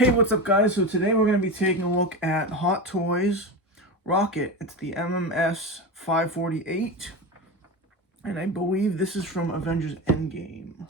Hey, what's up guys? So today we're going to be taking a look at Hot Toys Rocket. It's the mms548, and I believe this is from Avengers Endgame.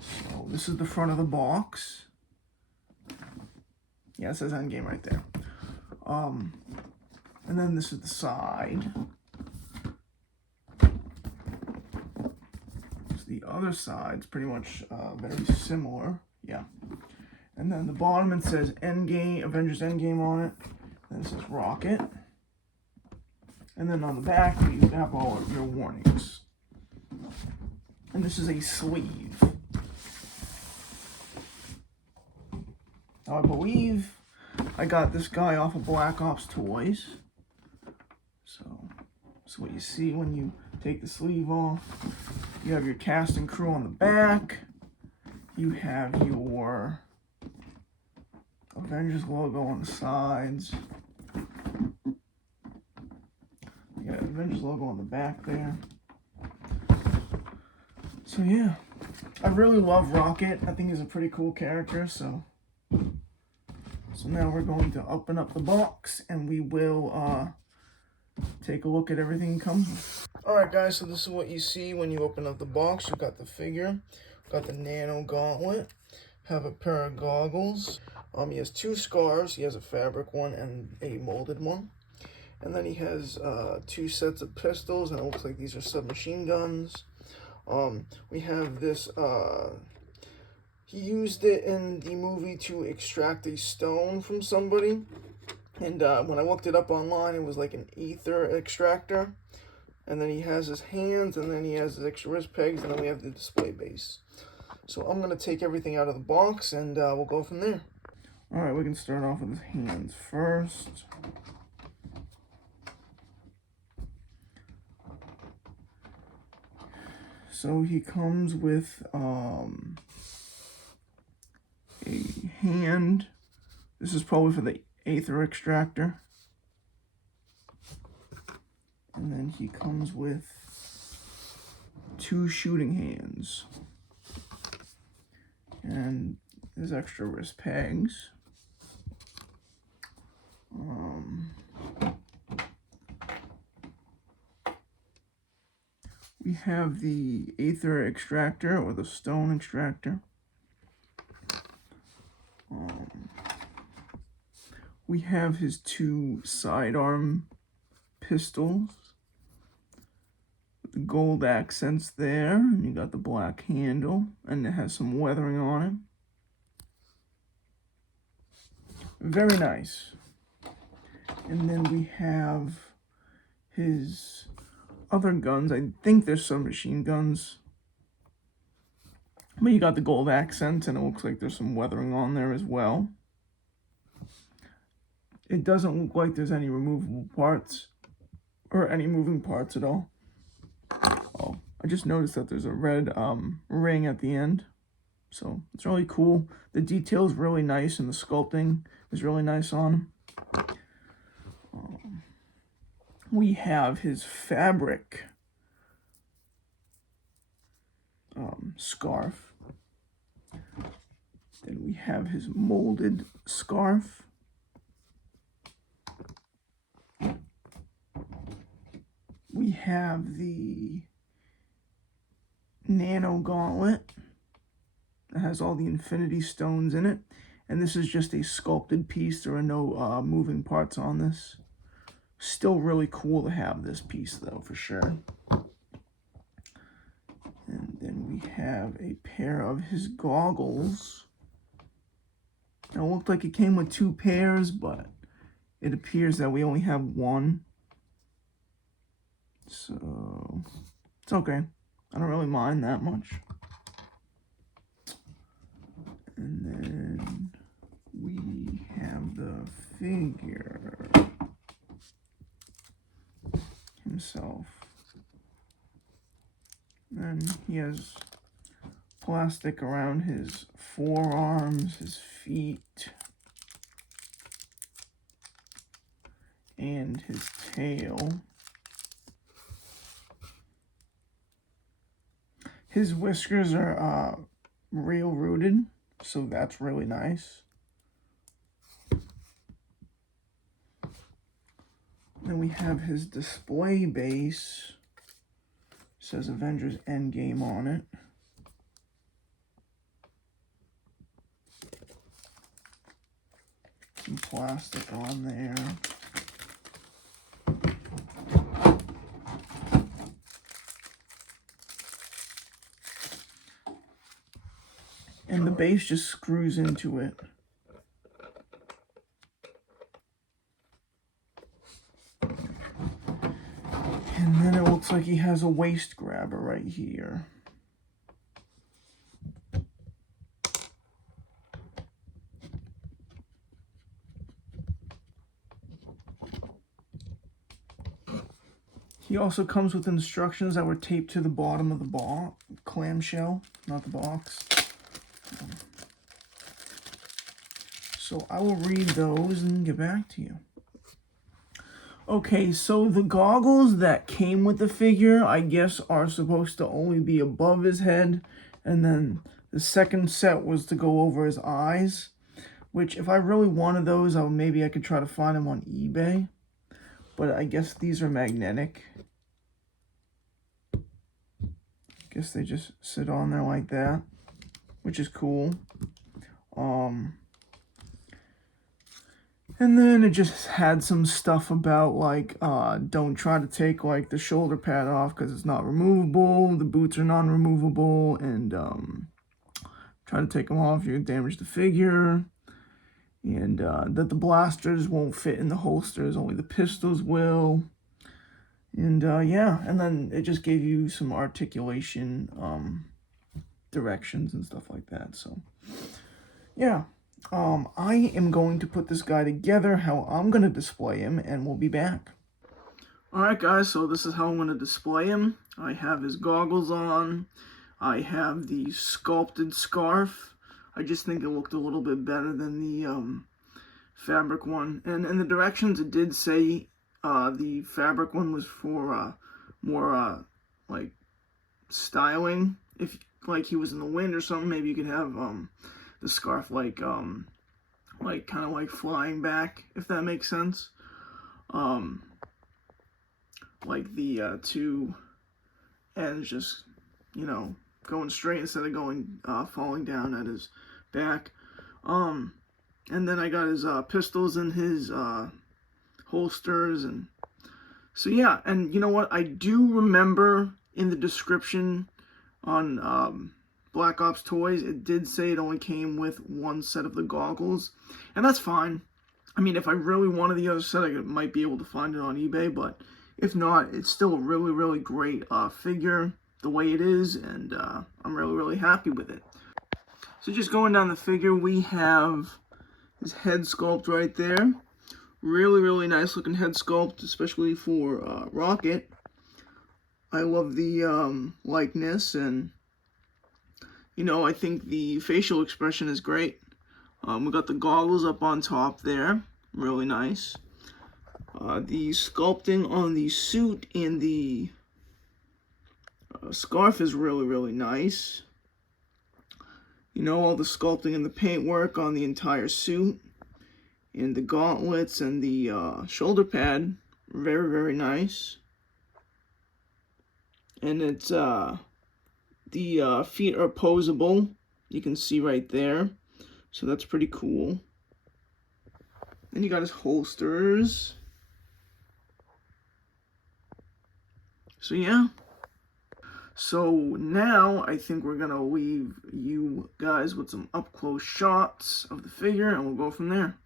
So this is the front of the box. Yeah, it says Endgame right there. And then this is the side. So the other side's pretty much very similar. Yeah. And then the bottom it says Endgame, Avengers Endgame on it. And it says Rocket. And then on the back you have all of your warnings. And this is a sleeve. Now I believe I got this guy off of Black Ops Toys. So that's what you see when you take the sleeve off. You have your cast and crew on the back. You have your Avengers logo on the sides. You got Avengers logo on the back there. So yeah, I really love Rocket. I think he's a pretty cool character. So now we're going to open up the box and we will take a look at everything it comes with. Alright guys, so this is what you see when you open up the box. You've got the figure, got the nano gauntlet, have a pair of goggles. He has two scarves. He has a fabric one and a molded one. And then he has two sets of pistols, and it looks like these are submachine guns. We have this, he used it in the movie to extract a stone from somebody. And when I looked it up online, it was like an ether extractor. And then he has his hands, and then he has his extra wrist pegs, and then we have the display base. So I'm going to take everything out of the box, and we'll go from there. Alright, we can start off with his hands first. So he comes with a hand. This is probably for the Aether extractor. And then he comes with two shooting hands. And his extra wrist pegs. We have the Aether extractor, or the stone extractor. We have his two sidearm pistols with the gold accents there, and you got the black handle, and it has some weathering on it. Very nice. And then we have his other guns. I think there's some machine guns, but you got the gold accent, and it looks like there's some weathering on there as well. It doesn't look like there's any removable parts or any moving parts at all. Oh, I just noticed that there's a red ring at the end, so it's really cool. The detail is really nice, and the sculpting is really nice on him. We have his fabric scarf. Then we have his molded scarf. We have the nano gauntlet that has all the infinity stones in it. And this is just a sculpted piece. There are no moving parts on this. Still really cool to have this piece though, for sure. And then we have a pair of his goggles. Now, it looked like it came with two pairs, but it appears that we only have one. So it's okay. I don't really mind that much. And then we have the figure himself. And he has plastic around his forearms, his feet, and his tail. His whiskers are real rooted, so that's really nice. Then we have his display base. It says Avengers Endgame on it. Some plastic on there. And the base just screws into it. And then it looks like he has a waist grabber right here. He also comes with instructions that were taped to the bottom of the box, clamshell, not the box. So I will read those and get back to you. Okay, so the goggles that came with the figure, I guess, are supposed to only be above his head. And then the second set was to go over his eyes. Which, if I really wanted those, maybe I could try to find them on eBay. But I guess these are magnetic. I guess they just sit on there like that, which is cool. And then it just had some stuff about, like, don't try to take, like, the shoulder pad off because it's not removable. The boots are non-removable. And try to take them off, you're going to damage the figure. And that the blasters won't fit in the holsters, only the pistols will. And yeah, and then it just gave you some articulation directions and stuff like that. So yeah, I am going to put this guy together, how I'm going to display him, and we'll be back. Alright guys, so this is how I'm going to display him. I have his goggles on. I have the sculpted scarf. I just think it looked a little bit better than the fabric one. And in the directions, it did say the fabric one was for more like styling. If like he was in the wind or something, maybe you could have the scarf like kind of like flying back, if that makes sense. Like the two ends just, you know, going straight instead of going falling down at his back. And then I got his pistols in his holsters, and so yeah. And you know what, I do remember in the description on Black Ops Toys, it did say it only came with one set of the goggles, and that's fine. I mean, if I really wanted the other set, I might be able to find it on eBay, but if not, it's still a really, really great figure the way it is, and I'm really, really happy with it. So just going down the figure, we have his head sculpt right there. Really, really nice looking head sculpt, especially for Rocket. I love the likeness, and you know, I think the facial expression is great. We got the goggles up on top there, really nice. The sculpting on the suit and the scarf is really, really nice. You know, all the sculpting and the paintwork on the entire suit, and the gauntlets and the shoulder pad, very, very nice. And it's the feet are posable, you can see right there, so that's pretty cool. Then you got his holsters. So yeah. So now I think we're gonna leave you guys with some up close shots of the figure, and we'll go from there.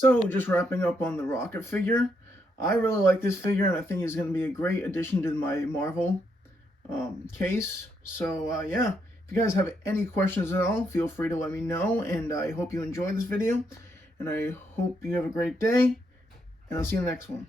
So just wrapping up on the Rocket figure. I really like this figure, and I think he's going to be a great addition to my Marvel case. So yeah, if you guys have any questions at all, feel free to let me know, and I hope you enjoyed this video, and I hope you have a great day, and I'll see you in the next one.